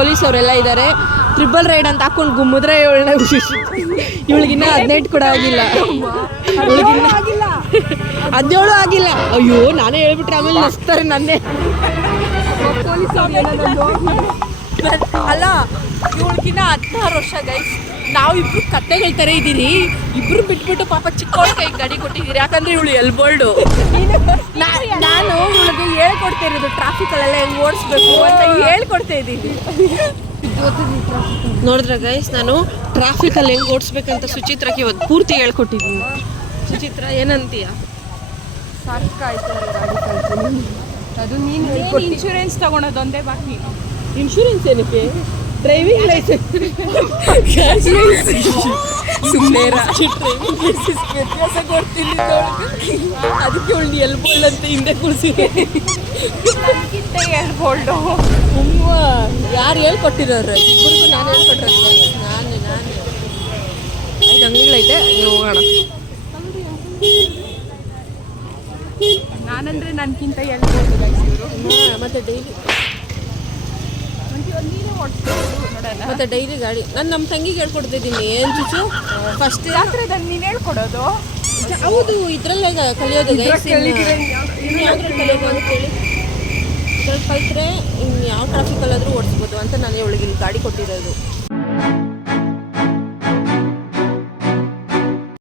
Police ಅವರೆಲ್ಲ ಇದ್ದಾರೆ. Triple ride ಅಂತ ಹಾಕೊಂಡು ಗುಮ್ಮಿದ್ರೆ ಇವಳಿಗಿನ್ನ 18 ಕೂಡ ಆಗಿಲ್ಲ. 17 ಆಗಿಲ್ಲ. ಅಯ್ಯೋ ನಾನೇ ಹೇಳ್ಬಿಟ್ರೆ ಆಮೇಲೆ ನಸ್ತಾರೆ ನನ್ನೇ. ಅಲ್ಲ ಇವಳಿಗಿನ್ನ 16 ವರ್ಷ ಗೈಸ್. ನಾವು ಇಬ್ರು ಕತ್ತೆಗಳ ಥರ ಇದ್ದೀರಿ. ಇಬ್ರು ಬಿಟ್ಬಿಟ್ಟು ಪಾಪ ಚಿಕ್ಕವಳ ಕೈ ಗಾಡಿ ಕೊಟ್ಟಿದ್ದೀರಿ. ಯಾಕಂದ್ರೆ ಇವಳು ಎಲ್ಬೋಲ್ಡು. ನಾನು ಇವಳಿಗೆ ಹೇಳ್ಕೊಡ್ತಾ ಇರೋದು ಟ್ರಾಫಿಕಲ್ಲೆಲ್ಲ ಹೆಂಗೆ ಓಡಿಸ್ಬೇಕು ಅಂತ ಹೇಳ್ಕೊಡ್ತಾ ಇದ್ದೀನಿ. ನೋಡಿದ್ರೆ ಗೈಸ್ ನಾನು ಟ್ರಾಫಿಕಲ್ಲಿ ಹೆಂಗೆ ಓಡಿಸ್ಬೇಕಂತ ಸುಚಿತ್ರಕ್ಕೆ ಇವತ್ತು ಪೂರ್ತಿ ಹೇಳ್ಕೊಟ್ಟಿದ್ದೀನಿ. ಸುಚಿತ್ರ ಏನಂತೀಯ? ಅದು ನೀನು ಇನ್ಶೂರೆನ್ಸ್ ತಗೊಳೋದೊಂದೇ ಬಾಕಿ. ಇನ್ಶೂರೆನ್ಸ್ ಏನಕ್ಕೆ? Driving licence. ಸುಮ್ಮನೆ ಡ್ರೈವಿಂಗ್ ಲೈಸೆನ್ಸ್ ವ್ಯತ್ಯಾಸ ಕೊಡ್ತೀನಿ. ಅದಕ್ಕೆ ಅವಳು ಎಲ್ಬೋಲ್ಡ್ ಅಂತ ಹಿಂದೆ ಕೂರಿಸಿ. ಎಲ್ಬೋಲ್ಡು ಯಾರು ಹೇಳ್ಕೊಟ್ಟಿರೋರು? ಇಬ್ಬರಿಗೂ ನಾನು ಹೇಳ್ಕೊಟ್ಟಿರೋದು. ನಾನು ಐದು ಅಂಗಡಿಗಳೈತೆ, ನೀವು ಹೋಗೋಣ. ನಾನಂದ್ರೆ ನನ್ಗಿಂತ ಎಲ್ಬೋಲ್ಡು ಮತ್ತೆ ಡೈಲಿ ಮತ್ತೆ ಡೈಲಿ ಗಾಡಿ ನಾನು ನಮ್ಮ ತಂಗಿಗೆ ಹೇಳ್ಕೊಡ್ತಿದ್ದೀನಿ. ಏನು ಚುಚ್ಚು ಫಸ್ಟ್ ನೀನು ಹೇಳ್ಕೊಡೋದು? ಹೌದು, ಇದ್ರಲ್ಲೇ ಕಲಿಯೋದು ಗೈಸ್. ಇನ್ಯಾವ್ದ್ರಲ್ಲಿ ಕಲಿಯೋದು ಅಂತ ಹೇಳಿ ಇದ್ರಲ್ಲಿ ಕಲಿತ್ರೆ ಇನ್ನು ಯಾವ ಟ್ರಾಫಿಕಲ್ಲಾದರೂ ಓಡಿಸ್ಬೋದು ಅಂತ ನಾನು ಇವಳಿಗೆ ಇಲ್ಲಿ ಗಾಡಿ ಕೊಟ್ಟಿರೋದು.